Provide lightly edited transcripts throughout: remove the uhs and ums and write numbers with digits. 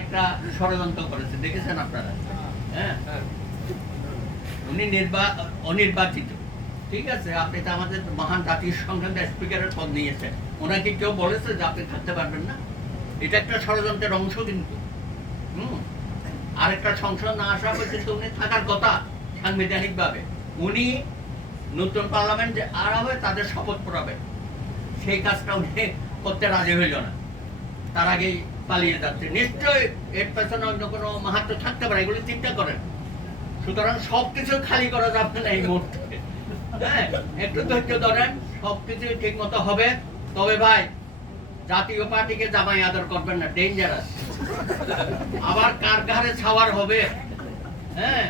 একটা ষড়যন্ত্র করেছে, দেখেছেন আপনারা? হ্যাঁ, উনি অনির্বাচিত, ঠিক আছে। আপনি তো আমাদের মহান জাতীয় সংসদের স্পিকারের পদ নিয়েছেন, ওনাকে কেউ বলেছে যে আপনি থাকতে পারবেন না? এটা একটা ষড়যন্ত্রের অংশ কিন্তু। আরেকটা সংসদ না আসা পর্যন্ত উনি থাকার কথা সাংবিধানিক ভাবে। উনি নতুন পার্লামেন্ট যে আর হবে তাদের শপথ পড়াবে, সেই কাজটা উনি করতে রাজি হইল না, তার আগেই পালিয়ে যাচ্ছে। নিশ্চয়ই এর পেছনে অন্য কোনো মাহাত্ম থাকতে পারে, এগুলি চিন্তা করেন। সুতরাং সবকিছু খালি করা যাবে না এই মুহূর্তে। হ্যাঁ, একটু ধৈর্য ধরেন, সবকিছু ঠিক মতো হবে। তবে ভাই, জাতীয় পার্টিকে জামাই আদর করবেন না, ডেঞ্জারাস। আবার কার ঘাড়ে ছাওয়ার হবে, হ্যাঁ,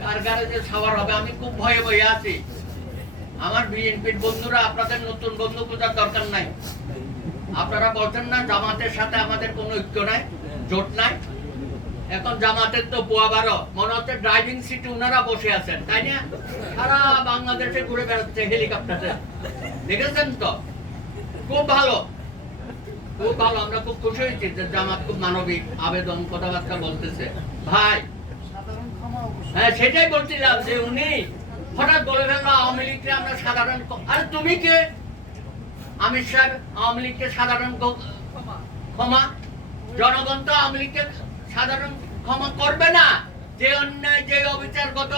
কার ঘাড়ে যে ছাওয়ার হবে, আমি খুব ভয়ে ভয়ে আছি। আমার বিএনপির বন্ধুরা, আপনাদের নতুন বন্ধু খোঁজার দরকার নাই। আপনারা বলছেন না জামাতের সাথে আমাদের কোনো ঐক্য নাই, জোট নাই। এখন জামাতের তো পোয়া 12, মনে হচ্ছে ড্রাইভিং সিটে ওনারা বসে আছেন, তাই না? সারা বাংলাদেশে ঘুরে বেড়াচ্ছে হেলিকপ্টারে, দেখেছেন তো? খুব ভালো, খুব ভালো। আমরা খুব খুশি হয়েছি যে জামাত খুব মানবিক আবেদন কথাবার্তা বলতেছে। ভাই, হ্যাঁ, সেটাই বলছিলাম যে উনি হঠাৎ বলে ফেললো আওয়ামী লীগকে আমরা সাধারণ। আরে তুমি কে? আমির সাহেব আওয়ামী লীগকে সাধারণ ক্ষমা? জনগণ তো আওয়ামী লীগকে সাধারণ ক্ষমা করবে না। যে অন্যায়, যে অবিচার গত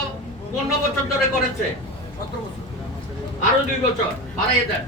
15 বছর ধরে করেছে, আরো 2 বছর বাড়াইয়ে দেন।